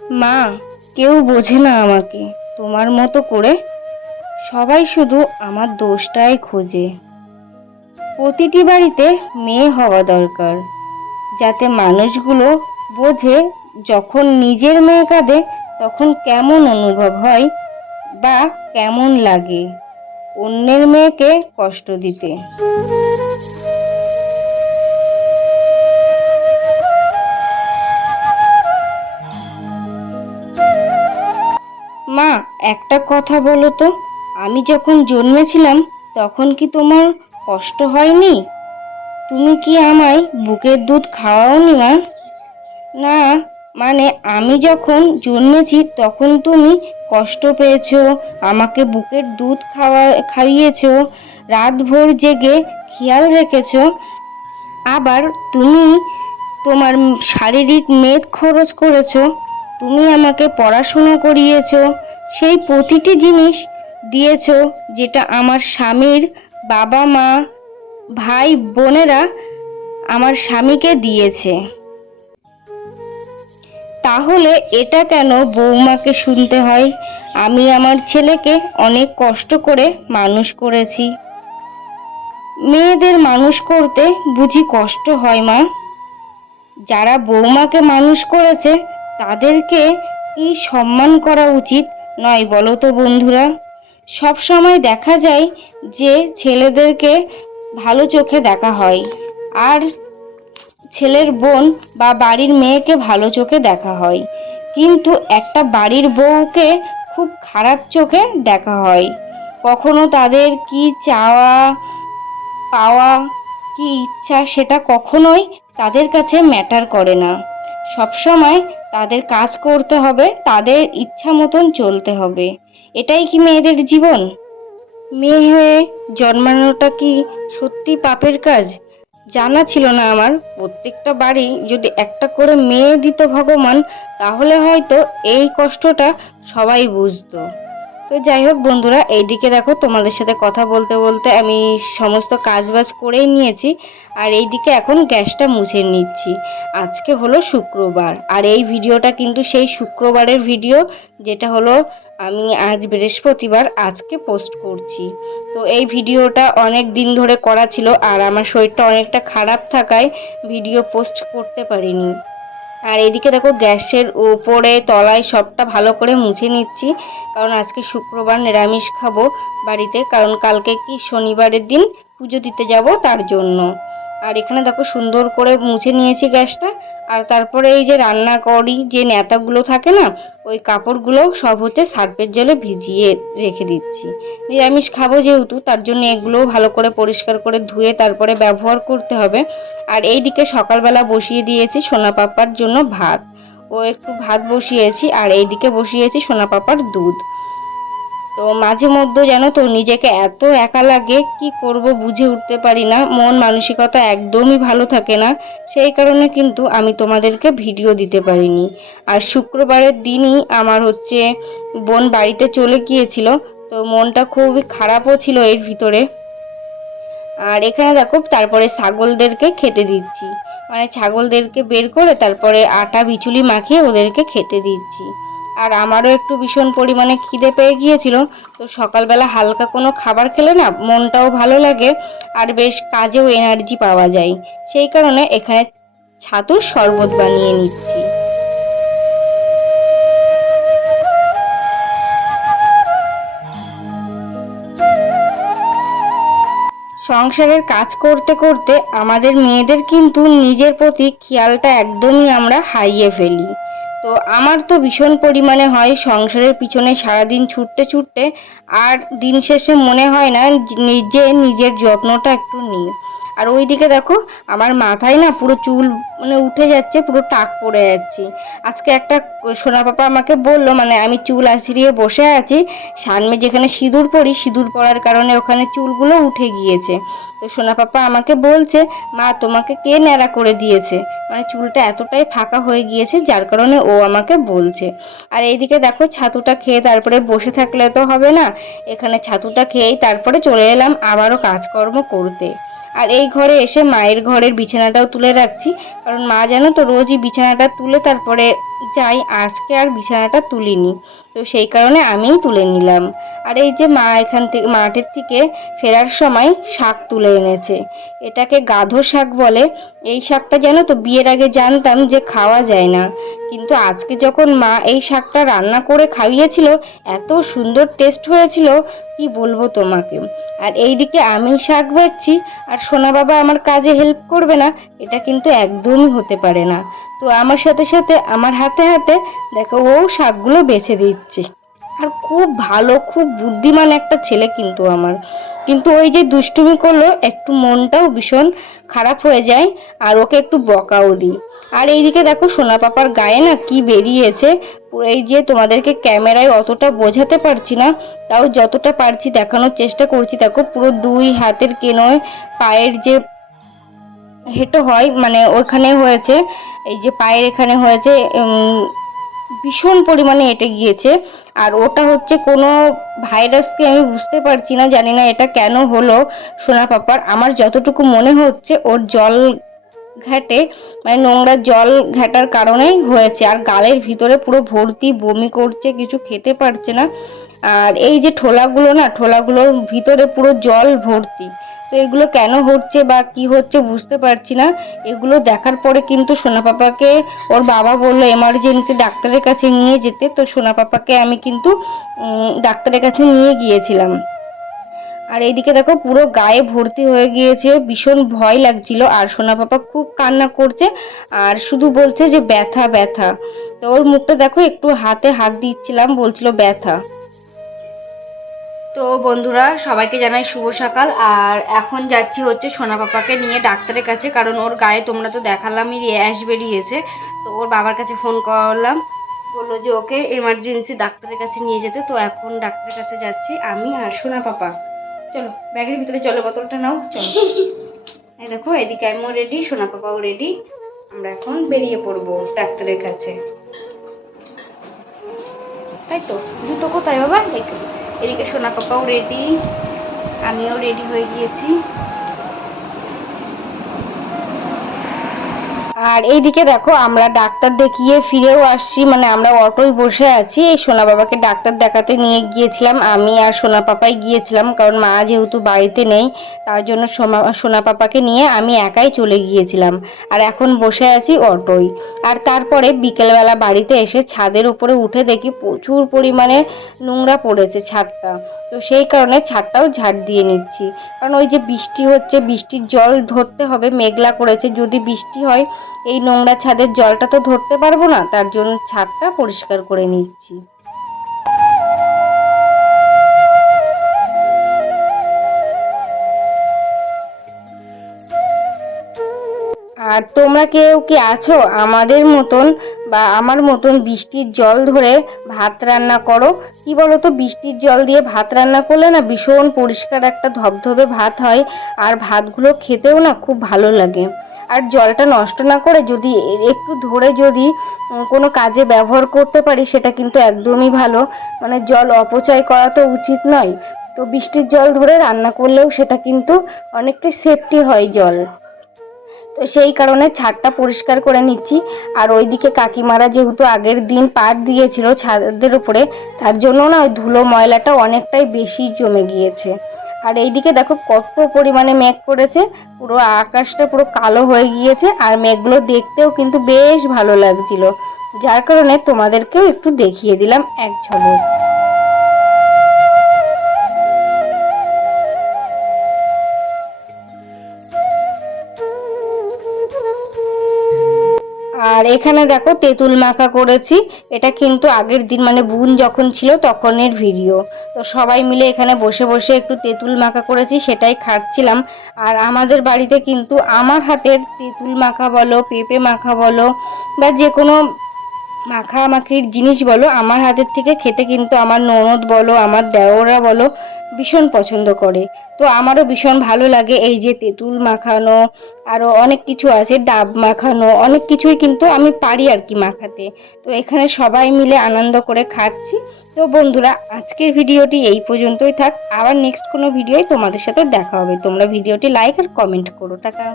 মা, কেউ বোঝে না আমাকে। তোমার মতো করে সবাই শুধু আমার দোষটাই খোঁজে। প্রতিটি বাড়িতে মেয়ে হওয়া দরকার, যাতে মানুষগুলো বোঝে যখন নিজের মেয়ে কাঁদে, তখন কেমন অনুভব হয় বা কেমন লাগে অন্যের মেয়েকে কষ্ট দিতে। মা, একটা কথা বলো তো। আমি যখন জন্মেছিলাম, তখন কি তোমার কষ্ট হয়নি? তুমি কি আমায় বুকের দুধ খাওয়াওনি, মা? না মানে আমি যখন জন্মেছি, তখন তুমি কষ্ট পেয়েছ, আমাকে বুকের দুধ খাওয়া, খাইয়েছো রাত ভোর জেগে খেয়াল রেখেছো। আবার তুমি তোমার শারীরিক মেদ খরচ করেছ, তুমি আমাকে পড়াশোনা করিয়েছো সেই প্রতিটি জিনিস দিয়েছ যেটা আমার স্বামীর বাবা মা, ভাই বোনেরা আমার স্বামীকে দিয়েছে। তাহলে এটা কেন বৌমাকে শুনতে হয়? আমি আমার ছেলেকে অনেক কষ্ট করে মানুষ করেছি। মেয়েদের মানুষ করতে বুঝি কষ্ট হয়, মা। যারা বৌমাকে মানুষ করেছে, তাদেরকে কি সম্মান করা উচিত? নয়, বলো তো বন্ধুরা। সব সময় দেখা যায় যে ছেলেদেরকে ভালো চোখে দেখা হয়, আর ছেলের বোন বা বাড়ির মেয়েকে ভালো চোখে দেখা হয়। কিন্তু একটা বাড়ির বউকে খুব খারাপ চোখে দেখা হয়। কখনো তাদের কি চাওয়া, পাওয়া, কি ইচ্ছা সেটা কখনোই তাদের কাছে ম্যাটার করে না। সবসময় তাদের কাজ করতে হবে, তাদের ইচ্ছা মতন চলতে হবে। এটাই কি মেয়েদের জীবন? মেয়ে হয়ে জন্মানোটা কি সত্যি পাপের কাজ? জানা ছিল না আমার। প্রত্যেকটা বাড়ি যদি একটা করে মেয়ে দিত ভগবান, তাহলে হয়তো এই কষ্টটা সবাই বুঝতো। তো যাই হোক বন্ধুরা, এইদিকে দেখো তোমাদের সাথে কথা বলতে বলতে আমি সমস্ত কাজবাজ করেই নিয়েছি, আর এইদিকে এখন গ্যাসটা মুছে নিচ্ছি। আজকে হলো শুক্রবার, আর এই ভিডিওটা কিন্তু সেই শুক্রবারের ভিডিও, যেটা হলো আমি আজ বৃহস্পতিবার আজকে পোস্ট করছি। তো এই ভিডিওটা অনেক দিন ধরে করা ছিল, আর আমার শরীরটা অনেকটা খারাপ থাকায় ভিডিও পোস্ট করতে পারিনি। আর এদিকে দেখো গ্যাসের উপরে তলায় সবটা ভালো করে মুছে নিচ্ছি। কারণ আজকে শুক্রবার নিরামিষ খাব বাড়িতে, কারণ কালকে কি শনিবারের দিন পুজো দিতে যাব তার জন্য। আর এখানে দেখো সুন্দর করে মুছে নিয়েছি গ্যাসটা। আর তারপরে এই যে রান্না করি যে নেতাগুলো থাকে না, ওই কাপড়গুলো সব হচ্ছে সার্ফের জলে ভিজিয়ে রেখে দিচ্ছি। নিরামিষ খাব যেহেতু, তার জন্য এগুলোও ভালো করে পরিষ্কার করে ধুয়ে তারপরে ব্যবহার করতে হবে। আর এই দিকে সকালবেলা বসিয়ে দিয়েছি সোনা পাপার জন্য ভাত। ও একটু ভাত বসিয়েছি আর এইদিকে বসিয়েছি সোনা পাপার দুধ। তো মাঝে মধ্যে যেন তো নিজেকে এত একা লাগে, কি করব বুঝে উঠতে পারি না, মন মানসিকতা একদমই ভালো থাকে না। সেই কারণে কিন্তু আমি তোমাদেরকে ভিডিও দিতে পারিনি। আর শুক্রবারের দিনই আমার হচ্ছে বোন বাড়িতে চলে গিয়েছিল, তো মনটা খুবই খারাপও ছিল এর ভিতরে। আর এখানে দেখো, তারপরে ছাগলদেরকে খেতে দিচ্ছি। মানে ছাগলদেরকে বের করে তারপরে আটা, বিচুলি মাখিয়ে ওদেরকে খেতে দিচ্ছি। আর আমারও একটু ভীষণ পরিমাণে খিদে পেয়ে গিয়েছিল, তো সকালবেলা হালকা কোনো খাবার খেলে না মনটাও ভালো লাগে আর বেশ কাজেও এনার্জি পাওয়া যায়। সেই কারণে এখানে ছাতুর শরবত বানিয়ে নিচ্ছি। সংসারের কাজ করতে করতে আমাদের মেয়েদের কিন্তু নিজের প্রতি খেয়ালটা একদমই আমরা হারিয়ে ফেলি। তো আমার তো ভীষণ পরিমাণে হয় সংসারের পিছনে সারাদিন ছুটতে ছুটতে, আর দিন শেষে মনে হয় না যে নিজের যত্নটা একটু নিই। আর ওইদিকে দেখো, আমার মাথায় না পুরো চুল মানে উঠে যাচ্ছে, পুরো টাক পড়ে যাচ্ছে। আজকে একটা সোনা পাপা আমাকে বলল মানে আমি চুল আছড়িয়ে বসে আছি, সামনে যেখানে সিঁদুর পরি, সিঁদুর পরার কারণে ওখানে চুলগুলো উঠে গিয়েছে। তো সোনা পাপা আমাকে বলছে, মা, তোমাকে কে ন্যাড়া করে দিয়েছে? মানে চুলটা এতটাই ফাঁকা হয়ে গিয়েছে, যার কারণে ও আমাকে বলছে। আর এইদিকে দেখো, ছাতুটা খেয়ে তারপরে বসে থাকলে তো হবে না। এখানে ছাতুটা খেয়েই তারপরে চলে এলাম আবারও কাজকর্ম করতে। আর এই ঘরে এসে মায়ের ঘরের বিছানাটাও তুলে রাখছি। কারণ মা জানো তো রোজই বিছানাটা তুলে তারপরে যাই, আজকে আর বিছানাটা তুলিনি। তো সেই কারণে আমিই তুলে নিলাম। আর এই যে মা এখান থেকে, মাঠের থেকে ফেরার সময় শাক তুলে এনেছে। এটাকে গাধো শাক বলে। এই শাকটা জানো তো বিয়ের আগে জানতাম যে খাওয়া যায় না। কিন্তু আজকে যখন মা এই শাকটা রান্না করে খাইয়েছিল, এত সুন্দর টেস্ট হয়েছিল, কি বলব তোমাকে? আর এইদিকে আমি শাক বাচ্ছি আর সোনা বাবা আমার কাজে হেল্প করবে না, এটা কিন্তু একদমই হতে পারে না। তো আমার সাথে সাথে, আমার হাতে হাতে, দেখো ও শাকগুলো বেছে দিচ্ছে। আর খুব ভালো, খুব বুদ্ধিমান একটা ছেলে কিন্তু আমার। কিন্তু ওই যে দুষ্টুমি করল, একটু মনটাও ভীষণ খারাপ হয়ে যায় আর ওকে একটু বকাও দিই। আর এইদিকে দেখো সোনা পাপার গায়ে না কি বেরিয়েছে এই যে তোমাদেরকে ক্যামেরায় অতটা বোঝাতে পারছি না, তাও যতটা পারছি দেখানোর চেষ্টা করছি, দেখো পুরো দুই হাতের কেনয় পায়ের যে হেঁটো হয় মানে ওখানে হয়েছে, এই যে পায়ের এখানে হয়েছে ভীষণ পরিমাণে এটে গিয়েছে। আর ওটা হচ্ছে কোনো ভাইরাসকে আমি বুঝতে পারছি না, জানি না এটা কেন হলো সোনা পাপার। আমার যতটুকু মনে হচ্ছে ওর জল ঘাটে মানে নোংরা জল ঘাটার কারণেই হয়েছে। আর গালের ভিতরে পুরো ভর্তি, বমি করছে, কিছু খেতে পারছে না। আর এই যে ঠোলাগুলো না, ঠোলাগুলোর ভিতরে পুরো জল ভর্তি। তো এগুলো কেন হচ্ছে বা কি হচ্ছে বুঝতে পারছি না। এগুলো দেখার পরে কিন্তু সোনা পাপাকে ওর বাবা বলল এমার্জেন্সি ডাক্তারের কাছে নিয়ে যেতে। তো সোনা পাপাকে আমি কিন্তু ডাক্তারের কাছে নিয়ে গিয়েছিলাম। আর এইদিকে দেখো পুরো গায়ে ভর্তি হয়ে গিয়েছে, ভীষণ ভয় লাগছিল। আর সোনা পাপা খুব কান্না করছে, আর শুধু বলছে যে, ব্যথা ব্যথা। তো ওর মুখটা দেখো একটু হাতে হাত দিচ্ছিলাম, বলছিল, ব্যথা। তো বন্ধুরা, সবাইকে জানাই শুভ সকাল। আর এখন যাচ্ছি হচ্ছে সোনা পাপাকে নিয়ে ডাক্তারের কাছে, কারণ ওর গায়ে তোমরা তো দেখালামই র্যাশ বেরিয়েছে। তো ওর বাবার কাছে ফোন করলাম। বলল যে ওকে এমার্জেন্সি ডাক্তারের কাছে নিয়ে যেতে। তো এখন ডাক্তারের কাছে যাচ্ছি আমি আর সোনা পাপা। চলো, ব্যাগের ভিতরে জলের বোতলটা নাও, চলো। এই দেখো, এদিকে আমিও রেডি সোনা পাপাও রেডি আমরা এখন বেরিয়ে পড়ব ডাক্তারের কাছে। তাই তো জুতো কোথায় বাবা? দেখো এদিকে সোনা পাপাও রেডি আমিও রেডি হয়ে গিয়েছি। আর এইদিকে দেখো, আমরা ডাক্তার দেখিয়ে ফিরেও আসছি মানে আমরা অটোয় বসে আছি। এই সোনা বাবাকে ডাক্তার দেখাতে নিয়ে গিয়েছিলাম, আমি আর সোনা পাপাই গিয়েছিলাম, কারণ মা যেহেতু বাড়িতে নেই, তার জন্য সোমা, সোনা পাপাকে নিয়ে আমি একাই চলে গিয়েছিলাম, আর এখন বসে আছি অটোয়। আর তারপরে বিকেলবেলা বাড়িতে এসে ছাদের উপরে উঠে দেখি প্রচুর পরিমাণে নোংরা পড়েছে ছাদটা। তো সেই কারণে ছাদটাও ঝাড় দিয়ে নিচ্ছি। কারণ ওই যে বৃষ্টি হচ্ছে, বৃষ্টির জল ধরতে হবে, মেঘলা করেছে। যদি বৃষ্টি হয়, এই নোংরা ছাদের জলটা তো ধরতে পারব না, তার জন্য ছাদটা পরিষ্কার করে নিচ্ছি। আর তোমরা কেউ কি আছো? আমাদের মতন বা আমার মতন বৃষ্টির জল ধরে ভাত রান্না করো। কি বলো তো বৃষ্টির জল দিয়ে ভাত রান্না করলে না ভীষণ পরিষ্কার একটা ধবধবে ভাত হয় আর ভাতগুলো খেতেও না খুব ভালো লাগে। আর জলটা নষ্ট না করে যদি একটু ধরে যদি কোনো কাজে ব্যবহার করতে পারি সেটা কিন্তু একদমই ভালো। মানে জল অপচয় করা তো উচিত নয়। তো বৃষ্টির জল ধরে রান্না করলেও সেটা কিন্তু অনেকটাই সেফটি হয় জল। তো সেই কারণে ছাদটা পরিষ্কার করে নিচ্ছি। আর ওইদিকে কাকিমারা যেহেতু আগের দিন পাট দিয়েছিল ছাদের উপরে, তার জন্য না ওই ধুলো ময়লাটা অনেকটাই বেশি জমে গিয়েছে। আর এইদিকে দেখো কত পরিমাণে মেঘ করেছে, পুরো আকাশটা পুরো কালো হয়ে গিয়েছে, আর মেঘগুলো দেখতেও কিন্তু বেশ ভালো লাগছিল। যার কারণে তোমাদেরকেও একটু দেখিয়ে দিলাম এক ঝলক। এখানে দেখো তেঁতুল মাখা করেছি। এটা কিন্তু আগের দিন মানে বোন যখন ছিল তখনের ভিডিও তো সবাই মিলে এখানে বসে বসে একটু তেঁতুল মাখা করেছি, সেটাই খাচ্ছিলাম। আর আমাদের বাড়িতে কিন্তু আমার হাতের তেঁতুল মাখা বলো, পেঁপে মাখা বলো, বা যে কোনো মাখামাখির জিনিস বলো, আমার হাতের থেকে খেতে কিন্তু আমার ননদ বলো, আমার দেওরা বলো ভীষণ পছন্দ করে। তো আমারও ভীষণ ভালো লাগে এই যে তেঁতুল মাখানো আরও অনেক কিছু আছে, ডাব মাখানো, অনেক কিছুই কিন্তু আমি পারি আর কি মাখাতে। তো এখানে সবাই মিলে আনন্দ করে খাচ্ছি। তো বন্ধুরা, আজকের ভিডিওটি এই পর্যন্তই থাক। আবার নেক্সট কোনো ভিডিওই তোমাদের সাথে দেখা হবে। তোমরা ভিডিওটি লাইক আর কমেন্ট করো। টাটা।